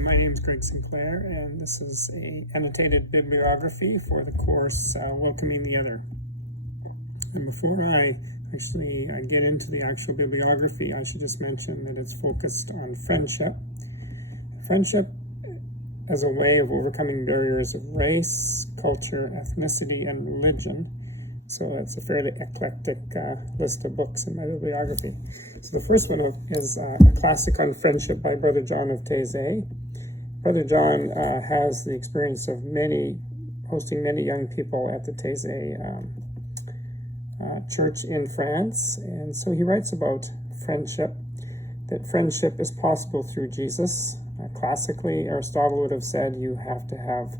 My name is Greg Sinclair, and this is a annotated bibliography for the course Welcoming the Other. And before I get into the actual bibliography, I should just mention that it's focused on friendship. Friendship as a way of overcoming barriers of race, culture, ethnicity, and religion. So it's a fairly eclectic list of books in my bibliography. So the first one is a classic on friendship by Brother John of Taizé. Brother John has the experience of hosting many young people at the Taizé church in France. And so he writes about friendship, that friendship is possible through Jesus. Classically, Aristotle would have said you have to have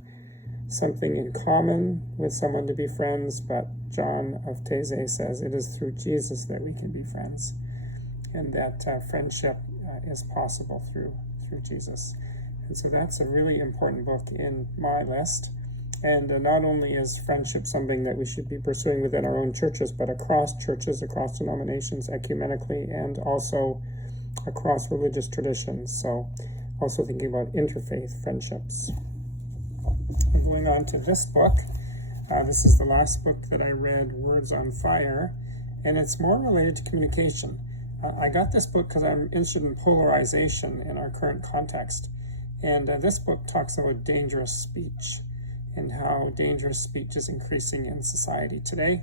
something in common with someone to be friends, but John of Taizé says it is through Jesus that we can be friends, and that friendship is possible through Jesus. And so that's a really important book in my list. And not only is friendship something that we should be pursuing within our own churches, but across churches, across denominations, ecumenically, and also across religious traditions. So also thinking about interfaith friendships. And going on to this book, this is the last book that I read, Words on Fire, and it's more related to communication. I got this book because I'm interested in polarization in our current context. And this book talks about dangerous speech and how dangerous speech is increasing in society today.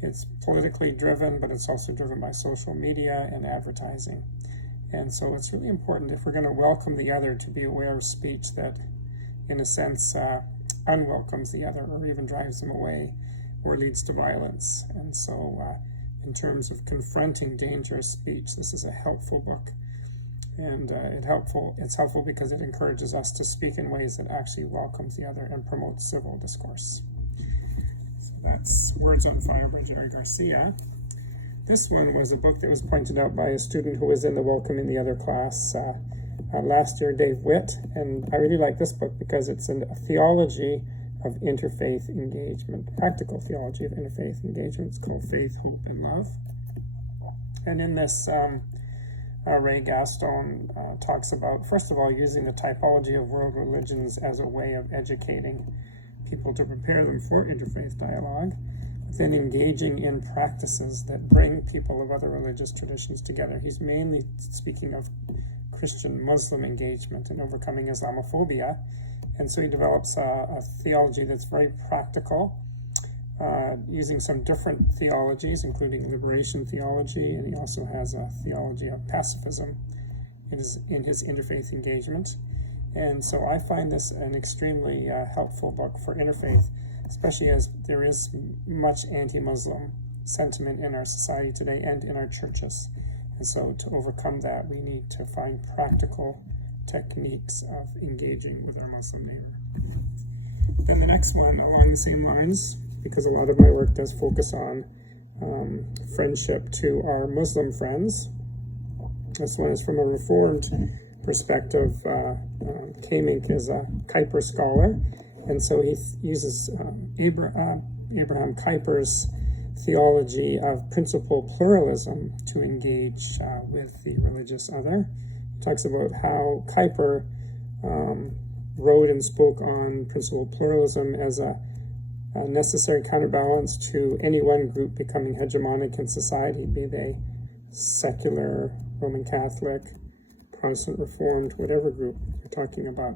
It's politically driven, but it's also driven by social media and advertising. And so it's really important, if we're going to welcome the other, to be aware of speech that, in a sense, unwelcomes the other or even drives them away or leads to violence. And so in terms of confronting dangerous speech, this is a helpful book. And it's helpful because it encourages us to speak in ways that actually welcomes the other and promotes civil discourse. So that's Words on Fire by Jerry Garcia. This one was a book that was pointed out by a student who was in the Welcoming the Other class last year, Dave Witt. And I really like this book because it's a theology of interfaith engagement, practical theology of interfaith engagement. It's called Faith, Hope, and Love. And in this, Ray Gaston talks about, first of all, using the typology of world religions as a way of educating people to prepare them for interfaith dialogue, then engaging in practices that bring people of other religious traditions together. He's mainly speaking of Christian-Muslim engagement and overcoming Islamophobia. And so he develops a theology that's very practical, using some different theologies, including liberation theology, and he also has a theology of pacifism in his interfaith engagement. And so I find this an extremely helpful book for interfaith, especially as there is much anti-Muslim sentiment in our society today and in our churches. And so to overcome that, we need to find practical techniques of engaging with our Muslim neighbor. Then the next one, along the same lines, because a lot of my work does focus on friendship to our Muslim friends. This one is from a Reformed perspective. Kamink is a Kuyper scholar, and so he uses Abraham Kuyper's theology of principal pluralism to engage with the religious other. He talks about how Kuyper wrote and spoke on principal pluralism as a necessary counterbalance to any one group becoming hegemonic in society, be they secular, Roman Catholic, Protestant Reformed, whatever group you're talking about.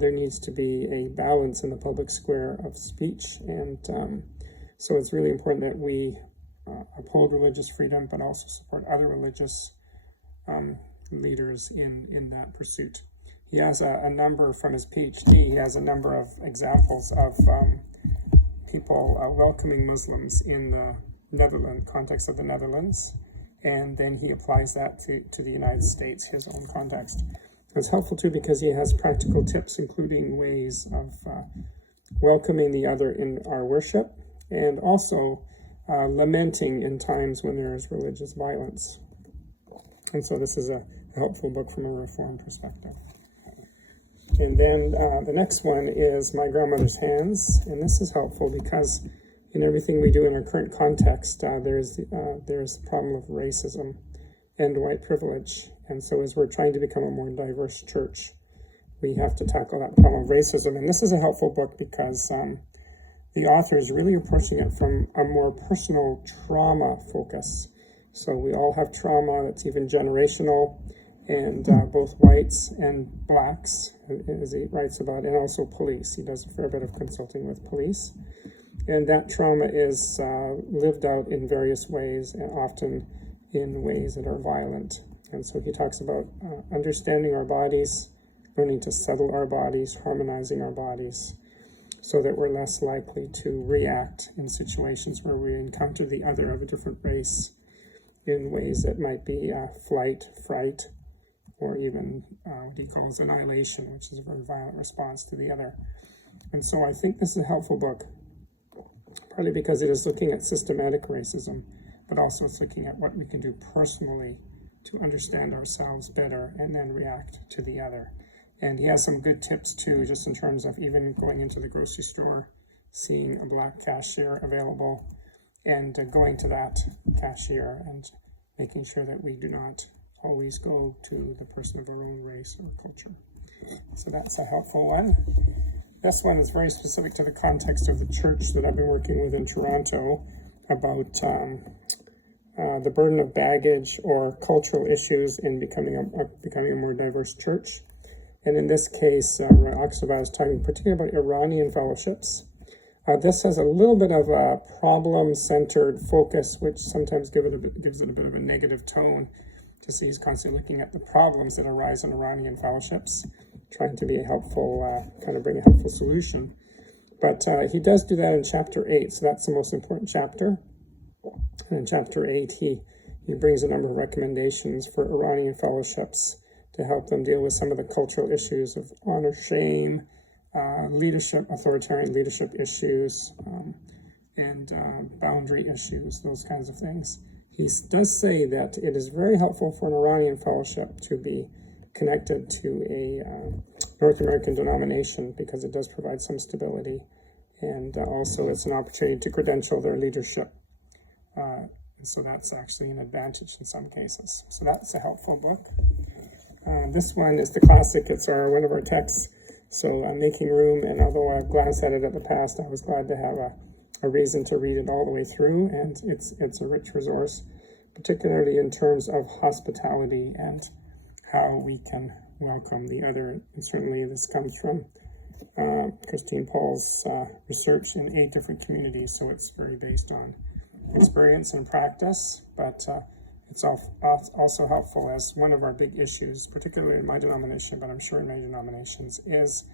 There needs to be a balance in the public square of speech, and so it's really important that we uphold religious freedom, but also support other religious leaders in that pursuit. He has a number, from his PhD, he has a number of examples of people welcoming Muslims in the context of the Netherlands, and then he applies that to the United States, his own context. It's helpful too because he has practical tips, including ways of welcoming the other in our worship, and also lamenting in times when there is religious violence. And so this is a helpful book from a Reformed perspective. And then the next one is My Grandmother's Hands, and this is helpful because in everything we do in our current context, there's the problem of racism and white privilege. And so as we're trying to become a more diverse church, we have to tackle that problem of racism. And this is a helpful book because the author is really approaching it from a more personal trauma focus. So we all have trauma that's even generational, and both whites and blacks, as he writes about, and also police. He does a fair bit of consulting with police. And that trauma is lived out in various ways, and often in ways that are violent. And so he talks about understanding our bodies, learning to settle our bodies, harmonizing our bodies, so that we're less likely to react in situations where we encounter the other of a different race in ways that might be flight, fright, or even what he calls annihilation, which is a very violent response to the other. And so I think this is a helpful book, partly because it is looking at systematic racism, but also it's looking at what we can do personally to understand ourselves better and then react to the other. And he has some good tips too, just in terms of even going into the grocery store, seeing a black cashier available, and going to that cashier and making sure that we do not always go to the person of our own race or culture. So that's a helpful one. This one is very specific to the context of the church that I've been working with in Toronto about the burden of baggage or cultural issues in becoming a more diverse church. And in this case, Oxford is talking particularly about Iranian fellowships. This has a little bit of a problem-centered focus, which sometimes gives it a bit of a negative tone. To see he's constantly looking at the problems that arise in Iranian fellowships, trying to be a helpful, kind of bring a helpful solution. But he does do that in chapter 8, so that's the most important chapter. And in chapter 8, he brings a number of recommendations for Iranian fellowships to help them deal with some of the cultural issues of honor, shame, leadership, authoritarian leadership issues, and boundary issues, those kinds of things. He does say that it is very helpful for an Iranian fellowship to be connected to a North American denomination because it does provide some stability, and also it's an opportunity to credential their leadership. So that's actually an advantage in some cases. So that's a helpful book. This one is the classic. It's one of our texts. So Making Room, and although I've glanced at it in the past, I was glad to have a reason to read it all the way through, and it's a rich resource, particularly in terms of hospitality and how we can welcome the other. And certainly this comes from Christine Paul's research in 8 different communities, so it's very based on experience and practice, but it's also helpful as one of our big issues, particularly in my denomination, but I'm sure in many denominations, is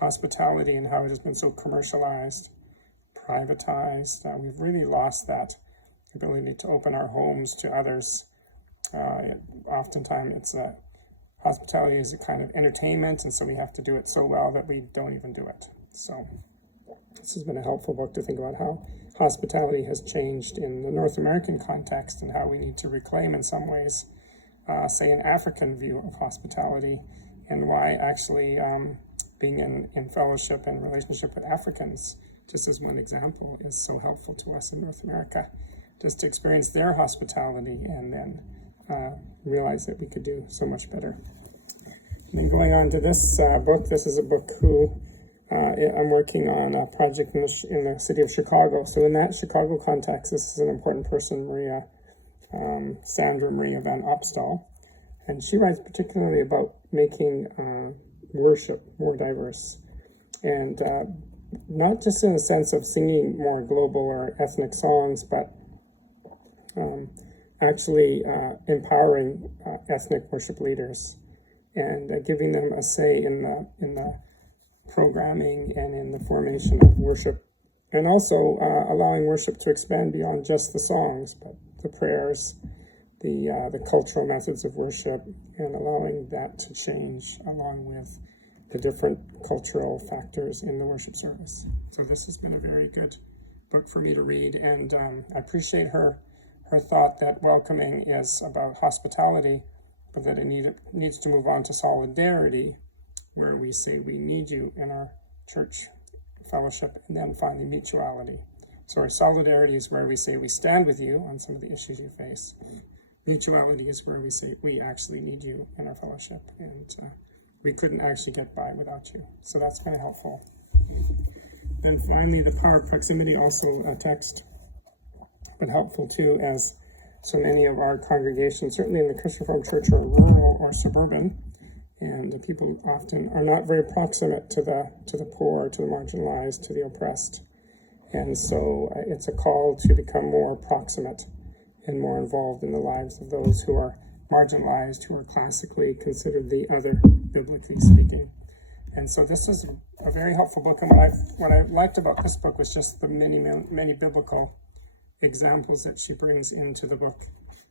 hospitality and how it has been so commercialized, privatized. We've really lost that ability to open our homes to others. Oftentimes it's hospitality is a kind of entertainment, and so we have to do it so well that we don't even do it. So this has been a helpful book to think about how hospitality has changed in the North American context and how we need to reclaim in some ways, say, an African view of hospitality, and why actually being in fellowship and relationship with Africans, just as one example, is so helpful to us in North America, just to experience their hospitality and then realize that we could do so much better. And then going on to this book, this is a book I'm working on a project in the city of Chicago. So in that Chicago context, this is an important person, Sandra Maria Van Opstal. And she writes particularly about making worship more diverse. And not just in the sense of singing more global or ethnic songs, but actually empowering ethnic worship leaders and giving them a say in the programming and in the formation of worship, and also allowing worship to expand beyond just the songs, but the prayers, the cultural methods of worship, and allowing that to change along with the different cultural factors in the worship service. So this has been a very good book for me to read, and I appreciate her thought that welcoming is about hospitality, but that it needs to move on to solidarity, where we say we need you in our church fellowship, and then finally mutuality. So our solidarity is where we say we stand with you on some of the issues you face. Mutuality is where we say we actually need you in our fellowship, and we couldn't actually get by without you. So that's kind of helpful. Then finally, the power of proximity, also a text, but helpful too, as so many of our congregations, certainly in the Christian Reformed Church, are rural or suburban, and the people often are not very proximate to the poor, to the marginalized, to the oppressed. And so it's a call to become more proximate and more involved in the lives of those who are marginalized, who are classically considered the other, biblically speaking. And so this is a very helpful book. And what I liked about this book was just the many biblical examples that she brings into the book.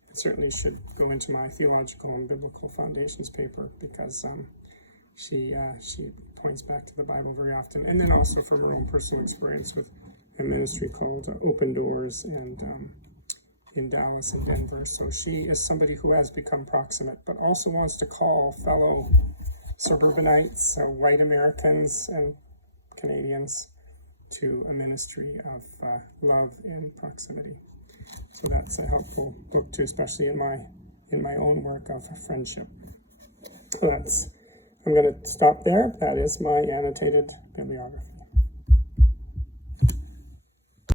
It certainly should go into my theological and biblical foundations paper, because she points back to the Bible very often, and then also from her own personal experience with a ministry called Open Doors, and in Dallas and Denver. So she is somebody who has become proximate, but also wants to call fellow suburbanites, white Americans and Canadians, to a ministry of love and proximity. So that's a helpful book too, especially in my own work of friendship. I'm going to stop there. That is my annotated bibliography.